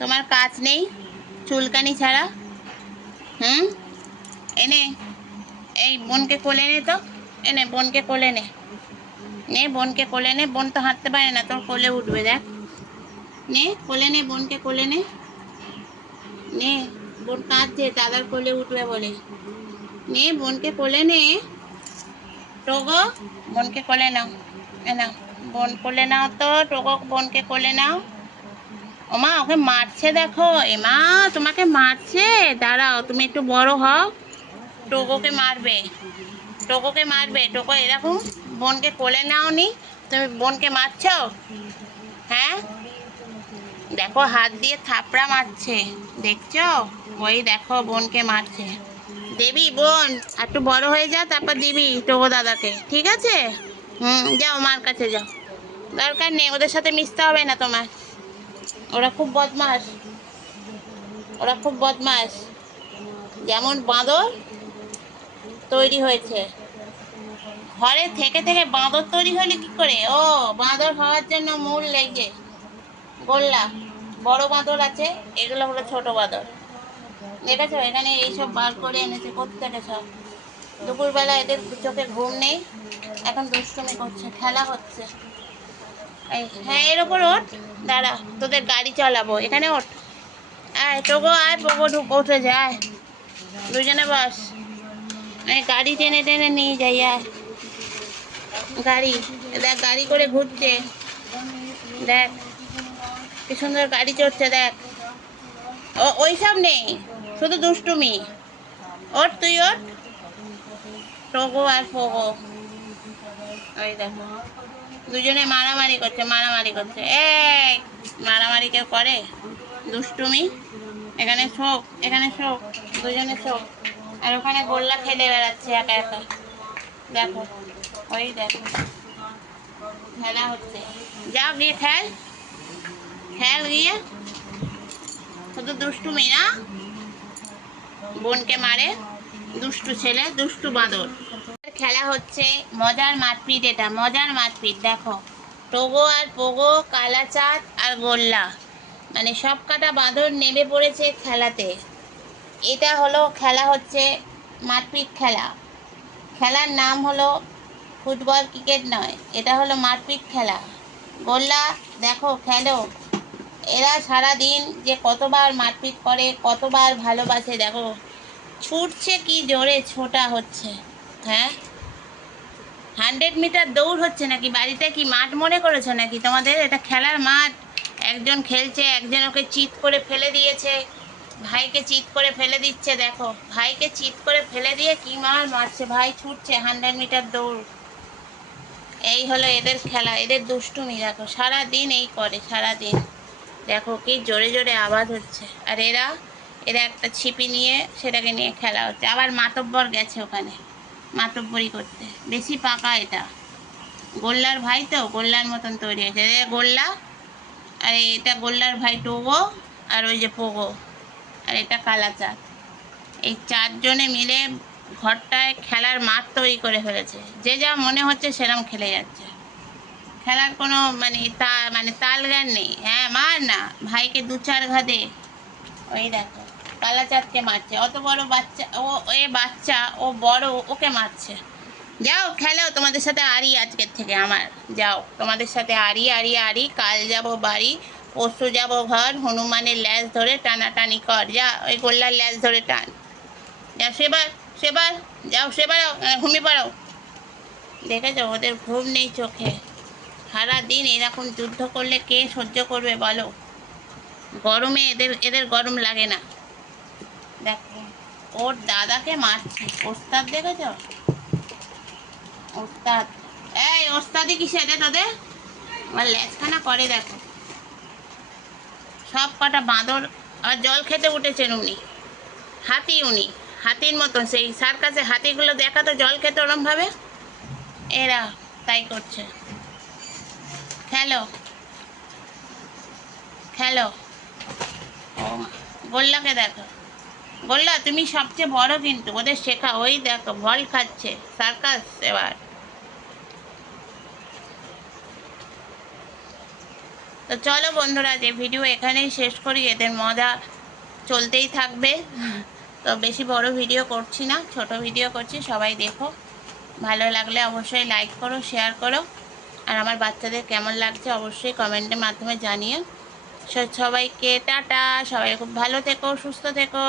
তোমার কাজ নেই চুলকানি ছাড়া? এনে এই বোনকে কোলে নে তো, এনে বোনকে কোলে নে, নে বোনকে কোলে নে। বোন তো হাঁটতে পারে না, তোর কোলে উঠবে, দেখ। নে কোলে নে, বোনকে কোলে নে, নে। বোন কাঁদছে, দাদার কোলে উঠবে বলে। নে বোনকে কোলে নে। টোগো, বোনকে কোলে নাও, এ নাও বোন কোলে নাও তো। টোগো, বোনকে কোলে নাও। ওমা, ওকে মারছে দেখো। এমা, তোমাকে মারছে। দাঁড়াও, তুমি একটু বড় হও, টোগোকে মারবে, টোগোকে মারবে। টোগো এরকম বোনকে কোলে নাও নি, তুমি বোনকে মারছো? হ্যাঁ, দেখো হাত দিয়ে থাপড়া মারছে, দেখছো? ওই দেখো বোনকে মারছে। দেবী বোন, একটু বড় হয়ে যা, তারপর দিবি টোগো দাদাকে, ঠিক আছে? যাও মার কাছে যাও। দরকার নেই, ওদের সাথে মিশতে হবে না তোমার। ওরা খুব বদমাস, ওরা খুব বদমাস। যেমন বাঁদর তৈরি হয়েছে, ঘরে থেকে থেকে বাঁদর তৈরি হলে কি করে? ও, বাঁদর হওয়ার জন্য মূল লেগে গোল্লা। বড় বাঁদর আছে, এগুলো হলো ছোট বাঁদর। দেখেছো, এখানে এইসব বার করে এনেছে কোত্থেকে সব। দুপুরবেলা এদের চোখে ঘুম নেই, এখন দুষ্টুমি করছে, খেলা হচ্ছে। এই হ্যাঁ, এর ওপর ওঠ, দাঁড়া, তোদের গাড়ি চালাবো, এখানে ওঠ। আয় টোগো, আয় পোগো, উঠে যায়, দুজনে বস। এই গাড়ি টেনে টেনে নিয়ে যাই, আয়। গাড়ি, দেখ গাড়ি করে ঘুরছে, দেখ কি সুন্দর গাড়ি চড়ছে, দেখ। ও ওইসব নেই, শুধু দুষ্টুমি। ওঠ তুই, ওঠ। টোগো আর ফোগো, ওই দেখো দুজনে মারামারি করছে, মারামারি করছে। এই মারামারি কেউ করে? দুষ্টুমি। এখানে শোক, এখানে শোক, দুজনে শোক। আর ওখানে গোল্লা খেলে বেড়াচ্ছে একা একা, দেখো, ওই দেখো খেলা হচ্ছে। যাও গিয়ে খেল, খেল গিয়ে। শুধু দুষ্টুমি না, বোনকে মারে, দুষ্টু ছেলে, দুষ্টু বাঁদর। খেলা হচ্ছে, মজার মারপিট, এটা মজার মারপিট। দেখো, টোগো আর পোগো, কালাচাঁদ আর গোল্লা, মানে সব কাটা বাঁদর নেমে পড়েছে খেলাতে। এটা হলো খেলা হচ্ছে মারপিট খেলা। খেলার নাম হলো ফুটবল ক্রিকেট নয়, এটা হলো মারপিট খেলা। গোল্লা দেখো খেলো, এরা সারা দিন যে কতবার মারপিট করে, কতবার ভালোবাসে, দেখো ছুটছে কি জোরে ছোটা হচ্ছে। হ্যাঁ, 100 মিটার দৌড় হচ্ছে নাকি? বাড়িটা কি মাঠ মনে করেছো নাকি তোমাদের? এটা খেলার মাঠ। একজন খেলছে, একজন ওকে চিৎ করে ফেলে দিয়েছে, ভাইকে চিৎ করে ফেলে দিচ্ছে, দেখো ভাইকে চিৎ করে ফেলে দিয়ে কি মারছে, ভাই ছুটছে 100 মিটার দৌড়। এই হলো এদের খেলা, এদের দুষ্টুমি। দেখো সারা দিন এই করে, সারা দিন। দেখো কি জোরে জোরে আওয়াজ হচ্ছে। আর এরা এরা একটা ছিপি নিয়ে সেটাকে নিয়ে খেলা হচ্ছে। আবার মাতব্বর গেছে ওখানে মাতব্বরি করতে, বেশি পাকা এটা। গোল্লার ভাই তো, গোল্লার মতন তৈরি হয়েছে। গোল্লা, আর এটা গোল্লার ভাই টোগো, আর ওই যে পোগো, আর এটা কালাচাঁদ। এই চারজনে মিলে ঘরটায় খেলার মাঠ তৈরি করে ফেলেছে। যে যা মনে হচ্ছে সেরকম খেলে যাচ্ছে। খেলার কোনো মানে তাল গান নেই। হ্যাঁ, মার না, ভাইকে 2-4 ঘা দে। ওই দেখো কালাচাঁদকে মারছে, অত বড় বাচ্চা ও, এ বাচ্চা, ও বড়, ওকে মারছে। যাও খেলো, তোমাদের সাথে আরি আজকের থেকে আমার। যাও, তোমাদের সাথে আরি আরি আরি। কাল যাব বাড়ি, পরশু যাব ঘর। হনুমানের ল্যাজ ধরে টানাটানি কর, যা ওই গোল্লার ল্যাজ ধরে টান। যা সেবার, সেবার, যাও সেবার, ঘুমিয়ে পড়ো। দেখেছো, ওদের ঘুম নেই চোখে। সারাদিন এরকম যুদ্ধ করলে কে সহ্য করবে বলো? গরমে এদের এদের গরম লাগে না। দেখো ওর দাদাকে মারছে, ওস্তাদ দেখেছো? ওস্তাদ, এই ওস্তাদি কিসে রে তোদের? আমার ল্যাজখানা করে দেখো। সব কটা বাঁদর আর জল খেতে উঠেছেন উনি। হাতি উনি, হাতির মতন, সেই সার্কাসে হাতিগুলো দেখা তো জল খেতে ওরমভাবে, এরা তাই করছে। খেলো, খেলো। ও মা, গোল্লাকে দেখো। গোল্লা তুমি সবচেয়ে বড়, কিন্তু ওদের শেখা। ওই দেখো ভল খাচ্ছে, সার্কাস এবার। তো চলো বন্ধুরা, যে ভিডিও এখানেই শেষ করি, এদের মজা চলতেই থাকবে। তো বেশি বড় ভিডিও করছি না, ছোট ভিডিও করছি, সবাই দেখো। ভালো লাগলে অবশ্যই লাইক করো, শেয়ার করো। আর আমার বাচ্চাদের কেমন লাগছে অবশ্যই কমেন্টের মাধ্যমে জানিও। সবাইকে টাটা, সবাই খুব ভালো থেকো, সুস্থ থেকো।